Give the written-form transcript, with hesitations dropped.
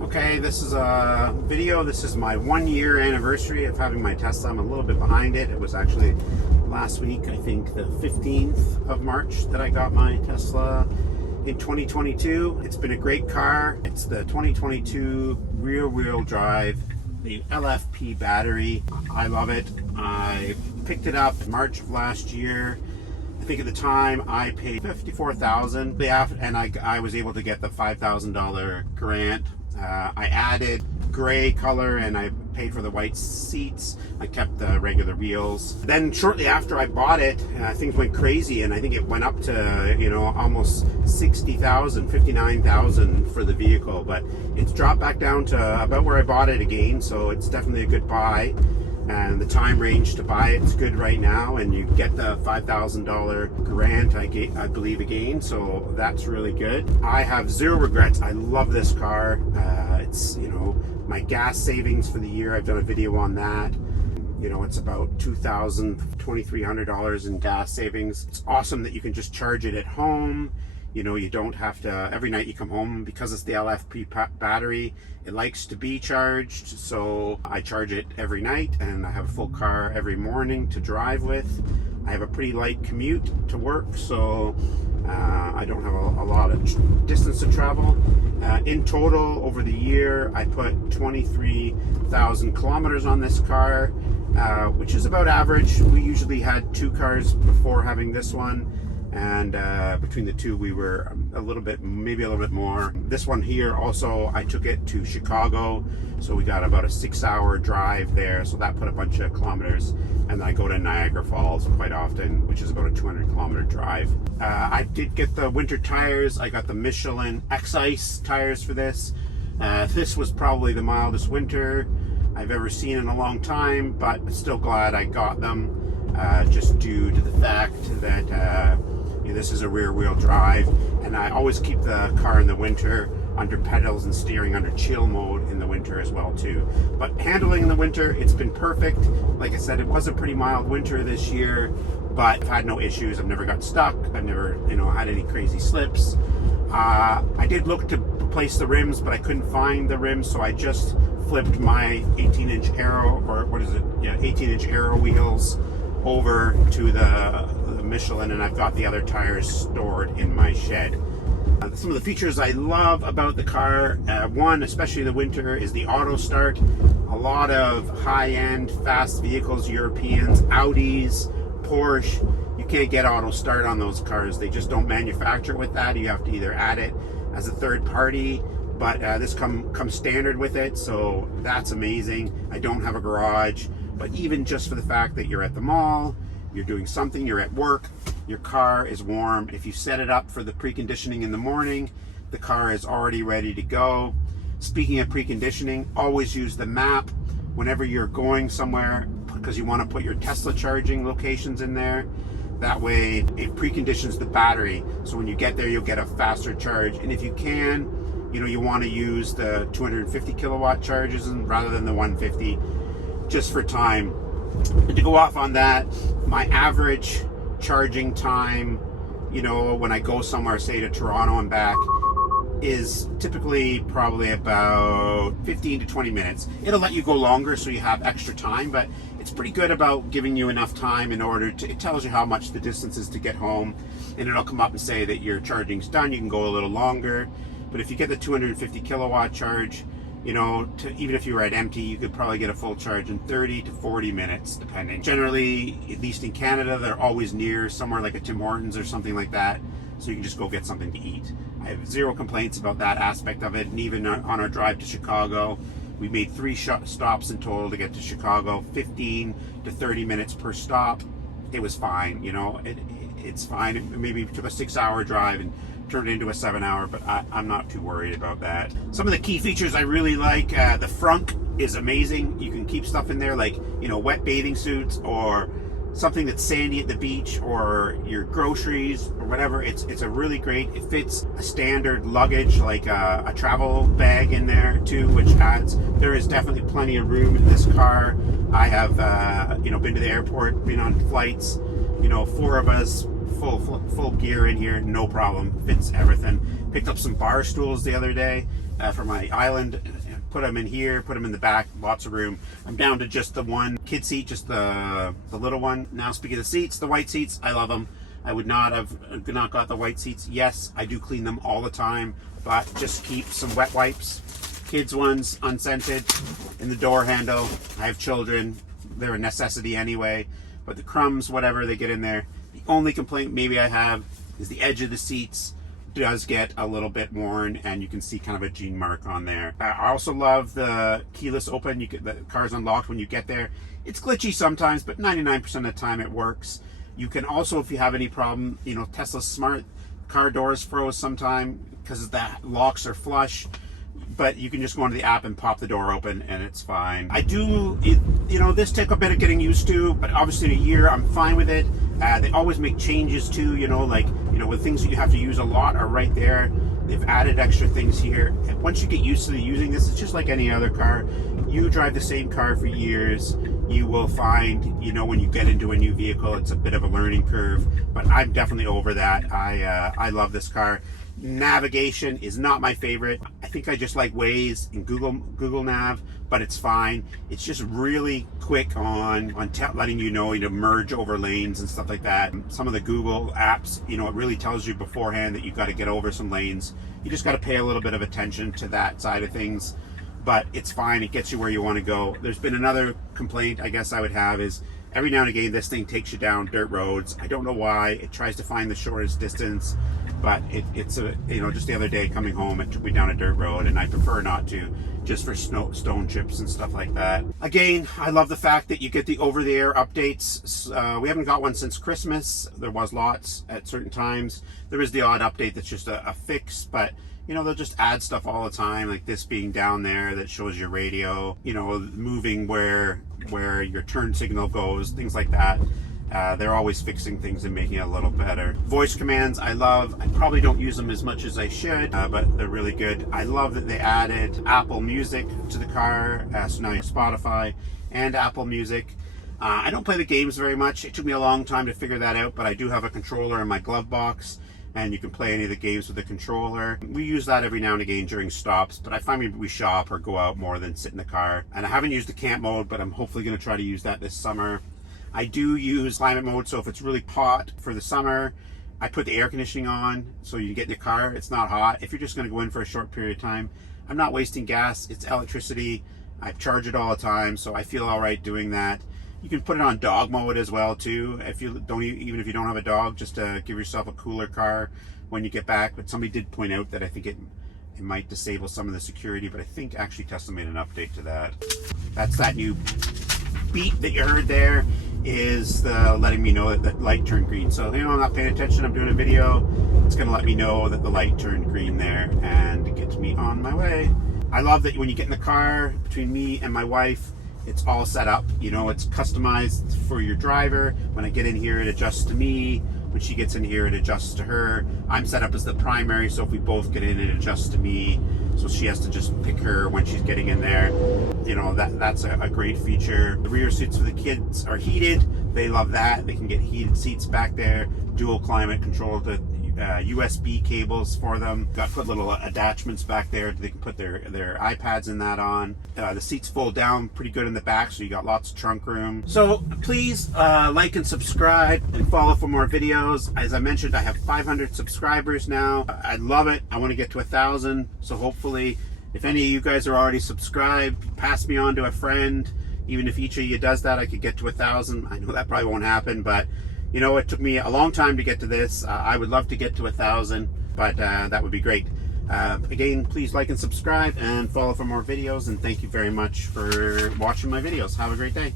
Okay, this is a video. This is my 1 year anniversary of having my Tesla. I'm a little bit behind it. It was actually last week, I think the 15th of March, that I got my Tesla in 2022. It's been a great car. It's the 2022 rear-wheel drive, the LFP battery. I love it. I picked it up in March of last year. I think at the time I paid $54,000 and I was able to get the $5,000 grant. I added gray color and I paid for the white seats. I kept the regular wheels. Then shortly after I bought it, things went crazy, and I think it went up to almost $60,000, $59,000 for the vehicle. But it's dropped back down to about where I bought it again, so it's definitely a good buy. And the time range to buy it's good right now, and you get the $5,000 grant, I believe, again, so that's really good. I have zero regrets. I love this car. It's my gas savings for the year. I've done a video on that. It's about $2,300 in gas savings. It's awesome that you can just charge it at home. You don't have to, every night you come home, because it's the LFP battery, it likes to be charged. So I charge it every night, and I have a full car every morning to drive with. I have a pretty light commute to work, so I don't have a lot of distance to travel. In total, over the year, I put 23,000 kilometers on this car, which is about average. We usually had two cars before having this one. And between the two, we were maybe a little bit more. This one here also, I took it to Chicago, so we got about a 6-hour drive there, so that put a bunch of kilometers. And then I go to Niagara Falls quite often, which is about a 200-kilometer drive. I did get the winter tires. I got the Michelin X-Ice tires for this. This was probably the mildest winter I've ever seen in a long time, but still glad I got them, just due to the fact that this is a rear-wheel drive, and I always keep the car in the winter under pedals and steering under chill mode in the winter as well too. But handling in the winter, it's been perfect. Like I said, it was a pretty mild winter this year, but I've had no issues. I've never got stuck. I've never had any crazy slips. I did look to replace the rims, but I couldn't find the rims, so I just flipped my 18-inch Aero, or what is it? Yeah, 18-inch Aero wheels over to the Michelin, and I've got the other tires stored in my shed. Some of the features I love about the car, one, especially in the winter, is the auto start. A lot of high-end fast vehicles, Europeans, Audis, Porsche, you can't get auto start on those cars. They just don't manufacture with that. You have to either add it as a third party, but this comes standard with it, so that's amazing. I don't have a garage, but even just for the fact that you're at the mall, you're doing something, you're at work, your car is warm. If you set it up for the preconditioning in the morning, the car is already ready to go. Speaking of preconditioning, always use the map whenever you're going somewhere, because you want to put your Tesla charging locations in there. That way it preconditions the battery, so when you get there, you'll get a faster charge. And if you can, you want to use the 250 kilowatt charges rather than the 150, just for time. And to go off on that, my average charging time, when I go somewhere, say to Toronto and back, is typically probably about 15 to 20 minutes. It'll let you go longer so you have extra time, but it's pretty good about giving you enough time in order to, it tells you how much the distance is to get home, and it'll come up and say that your charging's done. You can go a little longer. But if you get the 250 kilowatt charge, even if you were at empty, you could probably get a full charge in 30 to 40 minutes, depending. Generally, at least in Canada, they're always near somewhere like a Tim Hortons or something like that, so you can just go get something to eat. I have zero complaints about that aspect of it, and even on our drive to Chicago, we made 3 stops in total to get to Chicago, 15 to 30 minutes per stop. It was fine, it's fine. It maybe took a 6-hour drive and turned into a 7-hour, but I'm not too worried about that. Some of the key features I really like, the frunk is amazing. You can keep stuff in there like, wet bathing suits or something that's sandy at the beach, or your groceries or whatever. It's a really great, it fits a standard luggage, like a travel bag in there too, which adds, there is definitely plenty of room in this car. I have, been to the airport, been on flights, 4 of us, full gear in here, no problem, fits everything. Picked up some bar stools the other day. for my island. Put them in here, put them in the back, lots of room. I'm down to just the one kid seat, just the little one. Now, speaking of the seats, the white seats, I love them. I would not have not got the white seats. Yes, I do clean them all the time, but just keep some wet wipes. Kids ones, unscented, in the door handle. I have children, they're a necessity anyway, but the crumbs, whatever they get in there. The only complaint maybe I have is the edge of the seats does get a little bit worn, and you can see kind of a gene mark on there. I also love the keyless open. The car's unlocked when you get there. It's glitchy sometimes, but 99% of the time it works. You can also, if you have any problem, you know, Tesla's smart car doors froze sometime because the locks are flush, but you can just go into the app and pop the door open and it's fine. You know, this took a bit of getting used to, but obviously in a year I'm fine with it. They always make changes too, you know, like, you know, with things that you have to use a lot are right there. They've added extra things here. And once you get used to using this, it's just like any other car. You drive the same car for years, you will find, you know, when you get into a new vehicle, it's a bit of a learning curve, but I'm definitely over that. I love this car. Navigation is not my favorite. I think I just like Waze and Google Nav, but it's fine. It's just really quick on letting you know to merge over lanes and stuff like that. Some of the Google apps, you know, it really tells you beforehand that you've got to get over some lanes. You just got to pay a little bit of attention to that side of things, but it's fine. It gets you where you want to go. There's been another complaint I guess I would have is every now and again this thing takes you down dirt roads. I don't know why. It tries to find the shortest distance, but it's you know, just the other day coming home, it took me down a dirt road, and I prefer not to, just for stone chips and stuff like that. Again, I love the fact that you get the over-the-air updates. We haven't got one since Christmas. There was lots at certain times. There is the odd update that's just a fix, but you know, they'll just add stuff all the time, like this being down there that shows your radio, you know, moving where your turn signal goes, things like that. They're always fixing things and making it a little better. Voice commands I love. I probably don't use them as much as I should, but they're really good. I love that they added Apple Music to the car, so now you have Spotify and Apple Music. I don't play the games very much. It took me a long time to figure that out, but I do have a controller in my glove box, and you can play any of the games with the controller. We use that every now and again during stops, but I find we shop or go out more than sit in the car. And I haven't used the camp mode, but I'm hopefully going to try to use that this summer. I do use climate mode, so if it's really hot for the summer, I put the air conditioning on so you get in the car, it's not hot. If you're just going to go in for a short period of time, I'm not wasting gas, it's electricity. I charge it all the time, so I feel all right doing that. You can put it on dog mode as well too, if you don't, even if you don't have a dog, just to give yourself a cooler car when you get back. But somebody did point out that I think it might disable some of the security, but I think actually Tesla made an update to that. That's that new beep that you heard there, is the letting me know that the light turned green. So, you know, I'm not paying attention, I'm doing a video, it's going to let me know that the light turned green there and it gets me on my way. I love that when you get in the car, between me and my wife, it's all set up, you know, it's customized for your driver. When I get in here, it adjusts to me. When she gets in here, it adjusts to her. I'm set up as the primary, so if we both get in, it adjusts to me. So she has to just pick her when she's getting in there. You know, that's a great feature. The rear seats for the kids are heated. They love that. They can get heated seats back there. Dual climate control, the USB cables for them. Got put little attachments back there. They can put their iPads in that on. The seats fold down pretty good in the back, so you got lots of trunk room. So please like and subscribe and follow for more videos. As I mentioned, I have 500 subscribers now. I love it. I want to get to 1,000. So hopefully, if any of you guys are already subscribed, pass me on to a friend. Even if each of you does that, I could get to 1,000. I know that probably won't happen, but you know, it took me a long time to get to this. I would love to get to 1,000, but that would be great. Again, please like and subscribe and follow for more videos, and thank you very much for watching my videos. Have a great day.